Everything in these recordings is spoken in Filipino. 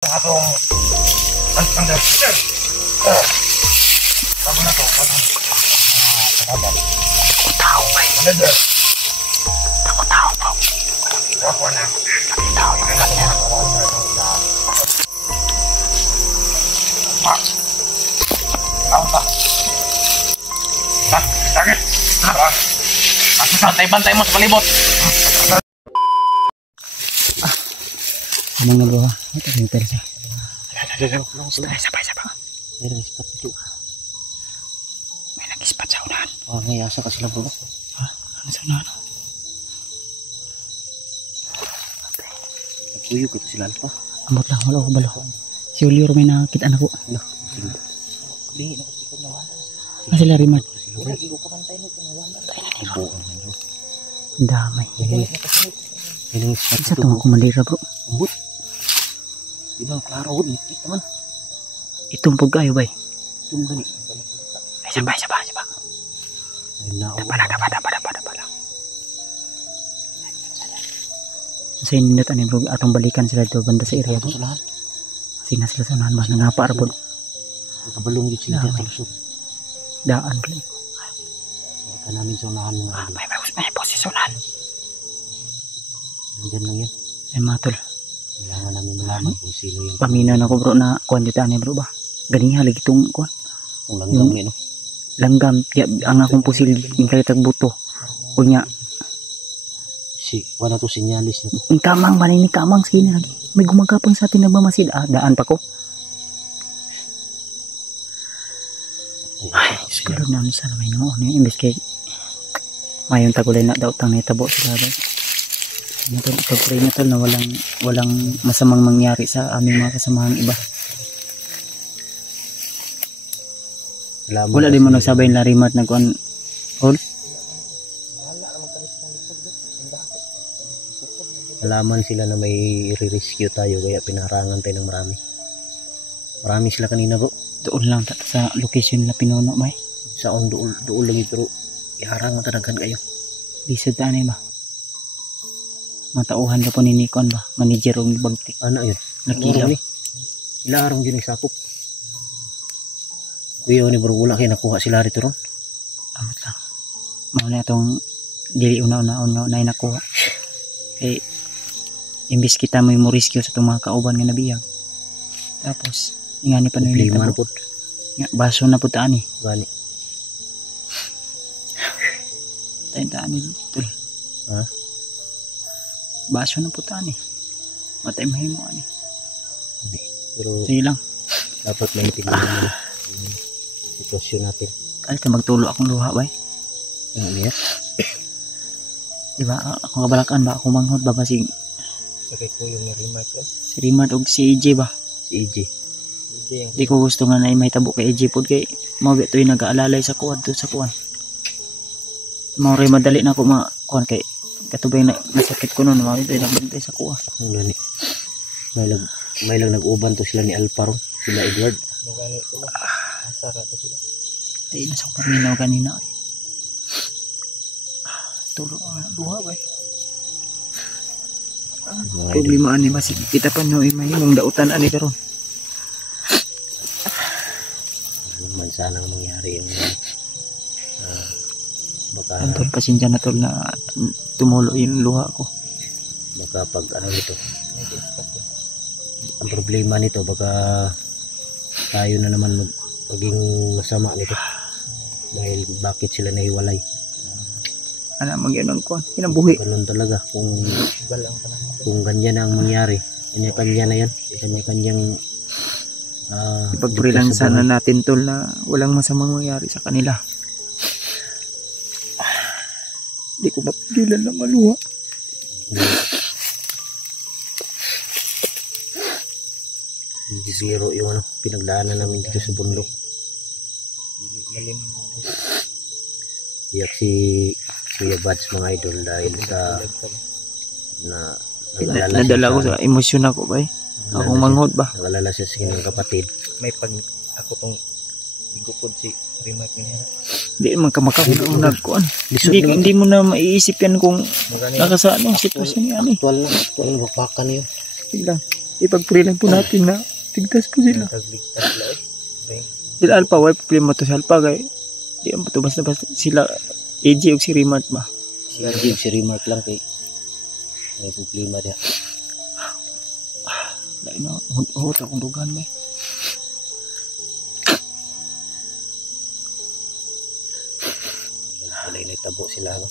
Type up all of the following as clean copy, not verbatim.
Atong under. Tama na to. Takot tao ba? Takot tao ba? Ako na. Takot tao yung kanya. Tao ba? Sakit. Bantay-bantay mo sa palibot. Amang nagawa. Ito yung persa. Sabay. May nag-ispat dito. May nag-ispat sa unahan. Oh, may asa kasi lang bro. Ha? Ano sa unahan? Nagkuyog ito sila Alpa. Amot lang. Wala ko balo. Si Julio may nakakita na ko. Wala. Bingi na kasi ko nawala. Sila Rimar. Wala. Igo ka pantay nito nawala. Ibo ang bro. Ang damay. May nag-ispat Isa itong kumandira bro. Ambot. Ibang klaro ko. Nipit naman. Itong pagkayo ba eh? Itong gani. Ay, sabay. Dapa. Sa inindot ano bro, atong balikan sila dito banda sa area Ito bro. sa lahat. Sina sila sa unahan ba? Nangapa bro. Nakabalong dito sila dito sa lusog. Daan bro. Balikan namin sa unahan mga ano. May posisyonan. Nandyan lang yan. Ay matol. Kailangan namin malaman kung sino yung Paminan ako bro na kuwantita niya bro ba? Ganiha lagi itong kuwan. kung langgam eh no. Langgam. Ang akong pusil yung kalitag buto. Kunya. Si wala to sinyalis na to. Ang kamang manini kamang sige lagi. May gumagapang sa atin nagmamasid. Daan pa ko. Ay, siguro na sana may noon. Imbis kay mayong tagulay na daw tang netabo sila daw. Pag-pray na tol na walang masamang mangyari sa aming mga kasamahang iba. Wala din mo nagsabay yung Larimart na kuhan Hol? Alaman sila na may i-rescue tayo kaya pinaharangan tayo ng marami. Marami sila kanina bro. Doon lang sa location na pinuno may. Sa on doon lagi pero iharangan talagan kayo. Lisod taanay ba? Matauhan na po ni Nikon ba? Manager o bagtik. Ano yun? Nakilaw. Ilarong din ang sakop. Kuya ni bro wala kayo nakuha sila rito ron. Amat lang. Mauna itong dili una na nakuha. Eh, imbis kita mo yung rescue sa itong mga kauban nga nabiyag. Tapos, ingani pa na yung Problema na po. Baso na po taan eh. Gani. Taan eh. Tul. Ha? Baso na po taan eh. Matay mahimo ani. Hindi. Pero sige lang. dapat may tingnan mo yung sitwasyon natin. Kahit magtulo akong luha ba eh. Ano niya? Diba? Ako kabalakan ba? Ako manghod ba ba si... Sakit po yung Rimart ko. Si Rimart o si AJ ba? Si AJ. Di ko gusto nga na may tabo kay AJ po kay mawag ito yung nag-aalalay sa kuwan to sa kuwan. Mawag rin madali na ako kuwan kay katubay na nasakit ko noon mawag ito yung nagbantay sa kuwan. Ang gani. May lang nag-uban to sila ni Alparo. Sila Edward. Magani ko lang. Asa ka to sila. Ay nasa paminaw kanina eh. Tulong ang luha ba eh. Problema ani ba kita pa no may mong dautan ani karon. Man sanang mangyari yung baka Antol pasensya na tol na tumulo yung luha ko. baka pag ano nito ang problema nito baka tayo na naman maging masama nito dahil bakit sila nahiwalay. Ana magyanon ko kinabuhi. Ganun talaga kung ganyan ang mangyari kanya-kanya na yan kanya-kanyang Ipag-pray lang sana natin tol na walang masamang mangyari sa kanila. Hindi ko mapigilan na maluha. Hindi zero yung ano pinagdaanan namin dito sa bundok. Iyak si Kuya Bads mga idol dahil sa na nadala ko sa emosyon ako ba eh. Akong manghod ba? Nagalala siya sa kanyang kapatid. May pag ako tong igupod si Rimart niya. Hindi man ka makakunag ko. Hindi mo na maiisip yan kung naka sa anong sitwasyon yan eh. Actual na bakbakan yun. Sige lang. Ipag-pray lang po natin na tigtas po sila. Tagligtas sila eh. Okay. Sila Alpha, why problema to sa Alpha kay di ang to basta sila AJ o si Rimart ba? Si Jim, si Remark lang kay may problema dia. Dahil na, akong dugan ba? Walay na tabo sila ba?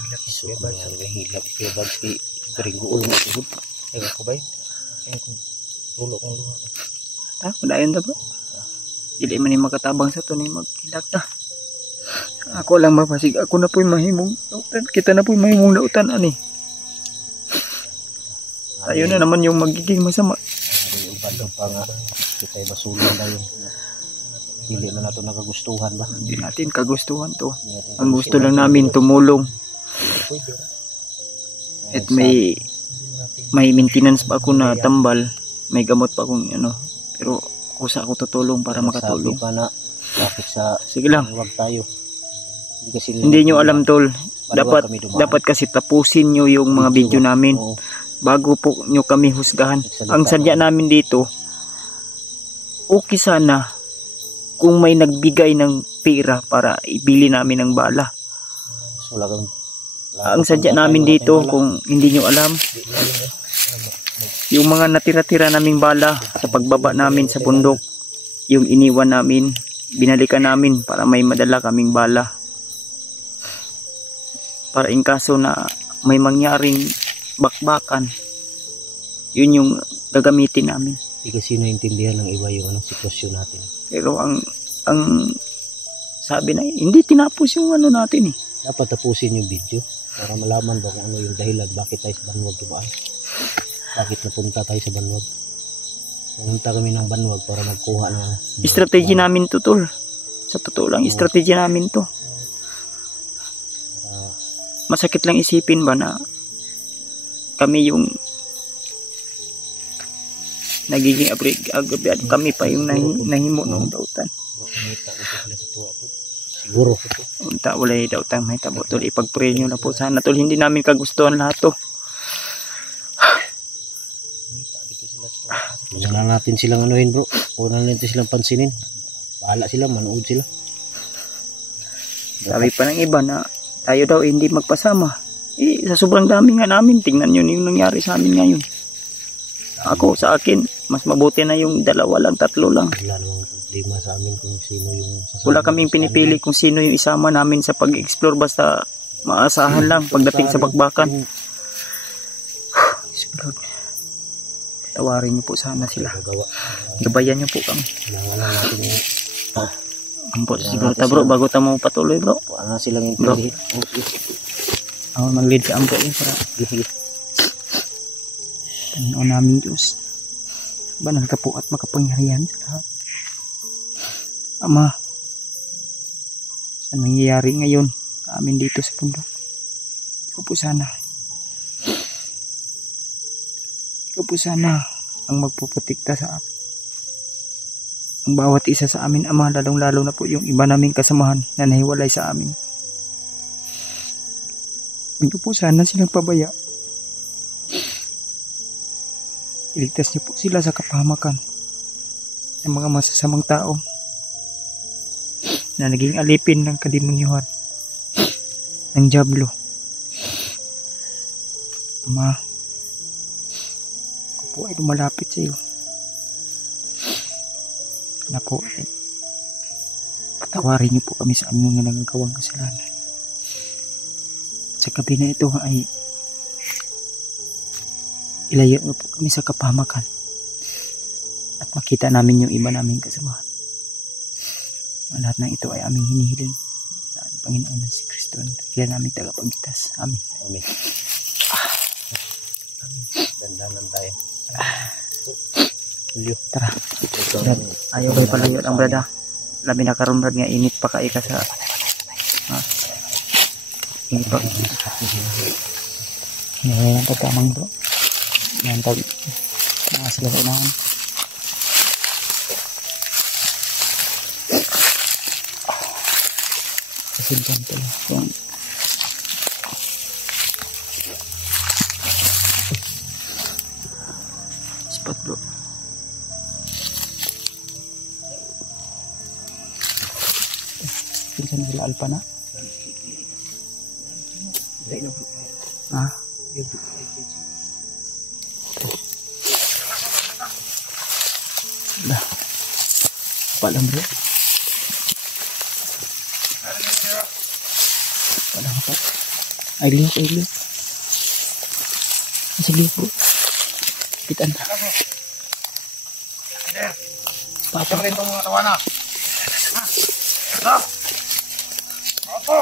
Hilap So, kaya ba? mayroon na hilap kaya bags kay Gringool mo sigod. Ewan ko ba yun? Kaya kung tulo kong luha. Ta, madayon ta bro. Dili man ni makatabang sa to ni maghilag ta. Ako lang mapasig, ako na po'y mahimong lautan. Kita na po'y mahimong lautan ani. Tayo na naman yung magiging masama. Yung bandang pa nga kita'y basulan na yun. Hindi na nato nakagustuhan ba? Hindi natin kagustuhan to. Hindi natin Ang gusto lang namin tumulong. Pwede ra. At may maintenance pa ako na tambal. May gamot pa akong ano. Pero kusa ako tutulong para makatulong. Sabi pa na bakit sa Sige lang. wag tayo. Hindi nyo alam tol. Maluwag kami dumaan. Dapat kasi tapusin nyo yung mga video namin. Oo. Bago po nyo kami husgahan. Nagsalita Ang sadya kami. namin dito, okay sana kung may nagbigay ng pera para ibili namin ng bala. So, lagang, Ang sadya namin dito, kung hindi nyo alam, yung mga natira-tira naming bala sa pagbaba namin sa bundok, yung iniwan namin, binalikan namin para may madala kaming bala. Para in kaso na may mangyaring bakbakan, yun yung gagamitin namin. Hindi kasi naintindihan ng iba yung anong sitwasyon natin. Pero ang sabi na hindi tinapos yung ano natin eh. Dapat tapusin yung video para malaman ba kung ano yung dahilan bakit tayo sa Banwag dumaan. Bakit napunta tayo sa Banwag. Pumunta kami ng Banwag para magkuha ng Strategy namin to tol. Sa totoo lang, strategy namin to. para Masakit lang isipin ba na kami yung nagiging agabyado, kami pa yung nahimo ng dautan. Kumita ko sila sa tuwa po. siguro Unta walay dautan may tabo tol, ipag-pray nyo na po sana tol, hindi namin kagustuhan lahat to. Kumita dito sila sa tuwa. huwag na natin silang anuhin bro. Huwag na natin silang pansinin. Bahala sila, manood sila. Sabi pa ng iba na tayo daw hindi magpasama. Sa sobrang dami nga namin, tingnan nyo yung nangyari sa amin ngayon. Ako, sa akin, mas mabuti na yung 2 lang, 3 lang. Wala namang problema sa amin kung sino yung sasama. Wala kaming pinipili kung sino yung isama namin sa pag-explore, basta maasahan lang pagdating sa bakbakan. Tawarin nyo po sana sila. Magawa. Gabayan nyo po kami. Kailangan natin yung Ampot siguro ta bro, bago ta mo patuloy bro. wala na silang Bro. intindihin. Okay. Ako mag-lead sa ampot eh, para Sige. Panginoon namin Diyos. Banal ka po at makapangyarihan sa lahat. Ama, sa nangyayari ngayon sa amin dito sa bundok, ikaw po sana ang magpuprotekta sa amin. Ang bawat isa sa amin, Ama, lalong-lalo na po yung iba naming kasamahan na nahiwalay sa amin. Ito po sana silang pabaya. Iligtas niyo po sila sa kapahamakan ng mga masasamang tao na naging alipin ng kadimunyuhan ng dyablo. Ama, ako po ay lumalapit sa iyo. Na po ay patawarin niyo po kami sa aming mga nagagawang kasalanan. Sa gabi na ito ay ilayo niyo po kami sa kapahamakan at makita namin yung iba naming kasamahan. Ang lahat ng ito ay aming hinihiling sa Panginoon ng si Kristo. Kaya namin tagapagligtas. Amen. Amen. Dandanan tayo. Julio. Tara. Brad, ayaw kayo palayo ang brada. Labi na karon brad nga init pa kay ka sa init pa. Ngayon pagkamang bro. Ngayon pag sila sa unahan. Kasi dyan pala. spot bro. Pinsan sila alpa na? Ha? Dah. Apa lang bro? Apa lang apa? Ay liuk. Sige bro. Kitaan na. Papa. Ito rin itong mga tawana. Ito. Opo.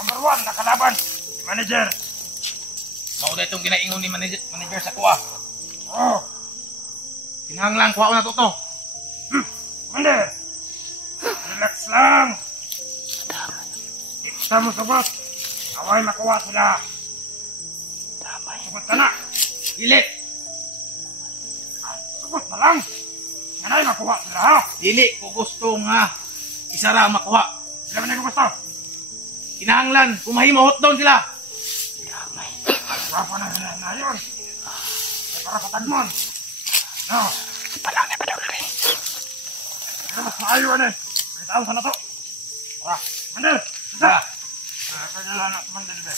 Number 1 na kalaban. Manager. Mauda itong ginaingon ni manager sa kuha. Oh. Kinahanglan kuha ko na to. Manager. Relax lang. Kita mo sagot. Away makuha sila. Sagot ka na. Dili. Sagot na lang. Ganay makuha sila ha. Dili ko gusto nga isara makuha. Sila man ko gusto. Kinahanglan, kumahimo hotdown sila. Wapa na sila na yun. Para patagmon. No. Palang na pa daw rin. Pero mas maayon eh. Pagkitaon sa na to. Mandel. Isa. Pagkailan na Mandel be.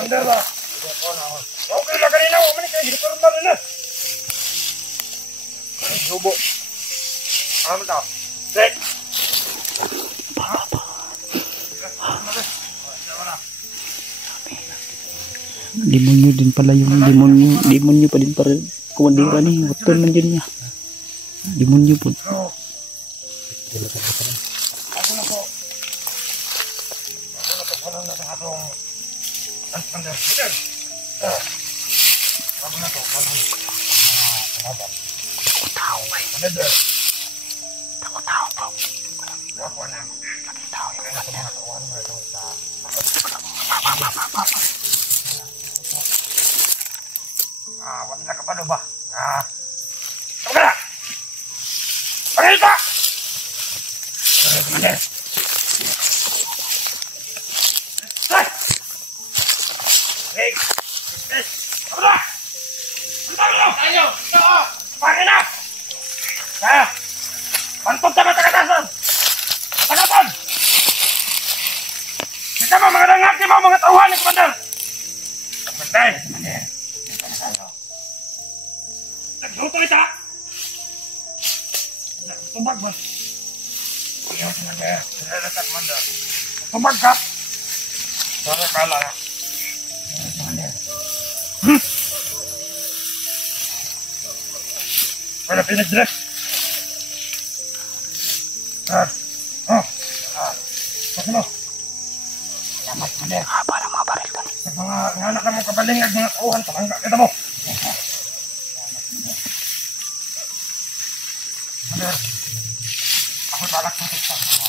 Mandel ba? Okay lang kanina. Umani kayo. Gito rin ba rin eh. Subo. Ano mo ito? Sek. Demonyo din pala yung demonyo pa din para kumandira ni betul man yun niya. Demonyo po. Wala ka pa ba? Tama ka! Pagkita! Hey! Hey! Tama na! Tama na! Tayo! Pagkita na! Kaya! Bantog ka ba tagatasan? Tagatan! Kita mo mga dangati mo mga tauhan ni Commander! Pagkitay! Nagluto kita! Tumag ba? Iyaw sa Commander. Sinala sa Commander. Tumag ka! Sorry kala na. Commander. Wala pinagdress. Ano? Salamat, Commander. Parang mga baril doon. Sa mga anak ka mong kabalingag, mga tauhan, palangga kita mo. Commander, ako'y balak ng tiksak mo.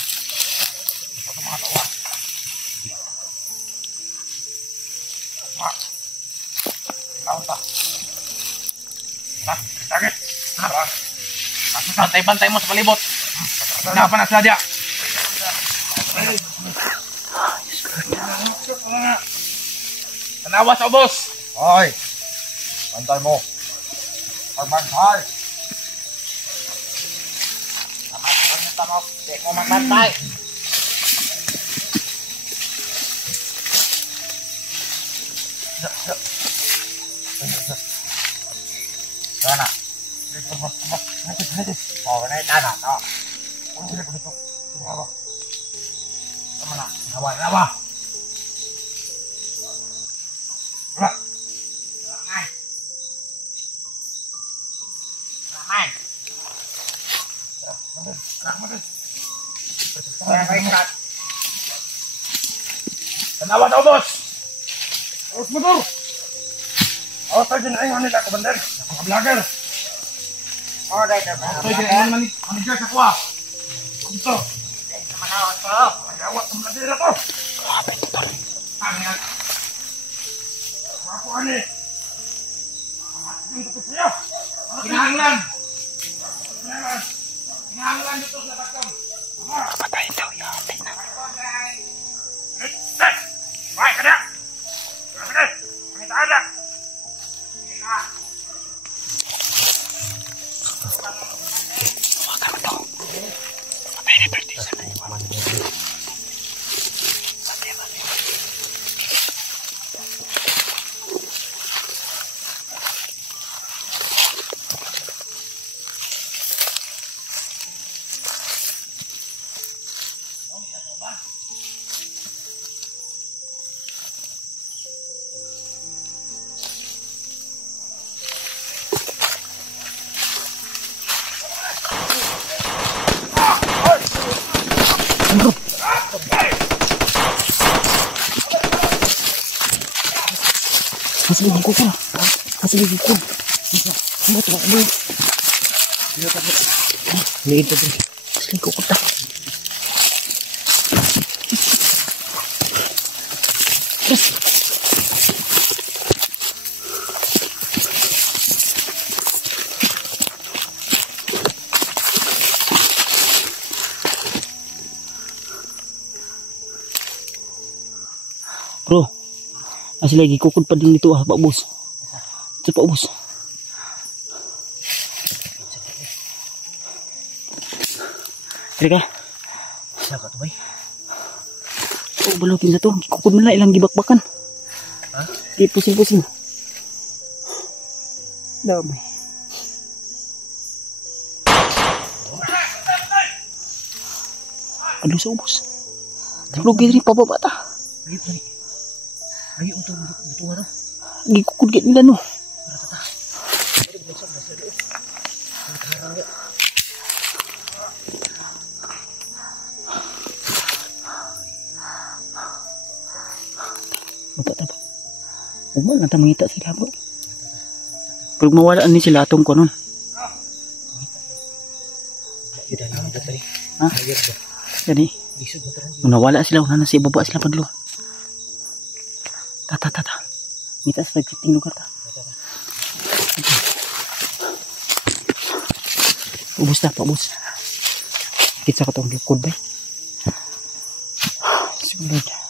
Ito mga tauhan. Laon ta. Tagit. Bantay-bantay mo sa palibot. Hanapan na sila diya. Tanawa sa ubos. Hoy! Bantay mo. Pagbantay. Tama, di mo magbantay. Sana. Oh, na itana to. Tama na. Nawa. Tanawa daw, boss! Boss mo daw! Ako tayo dinaingon nila, Commander. Mga vlogger. Ako tayo dinaingon manager sa kuha. Ito. Magawat ang vlogger ako. Tangan. Ako ani. Yung tapos sa'yo. Kinahanglan. Kinahanglan dito sa batong. Papatayin daw yung atay na. Right, kada! Kada! Pangitaan na! Kasiligi ko ka. Kasiligi ko. Ano ito? Ano? Liit ito. Kasiligi ko ta. Yes. Bro, masih lagi kukul pa din dito Pak Bos. Ito Pak Bos. Teka. Siapa tuh, bay? Oh, balokin sa to. Kukul mo na ilang gibakbakan. Ha? Di pusing-pusing. Damay. Aduh sa ubos. Lugay rin pababa ta. Lagi pa ni. Lagi untuk butuh ano? Gikukul git nila no. Bata ba? Umal na ta mangita sila bro. Pag mawalaan ni sila atong ko nun. Kita ni ada tadi. Ha? Ayat ba? Jadi, Lisod ba tara? kung nawala sila, una na si baba sila padlo. Ta. Mita sa nagsiting lugar ta. Ubus na, paubos. Kitsa ko itong likod ba? Sigurad.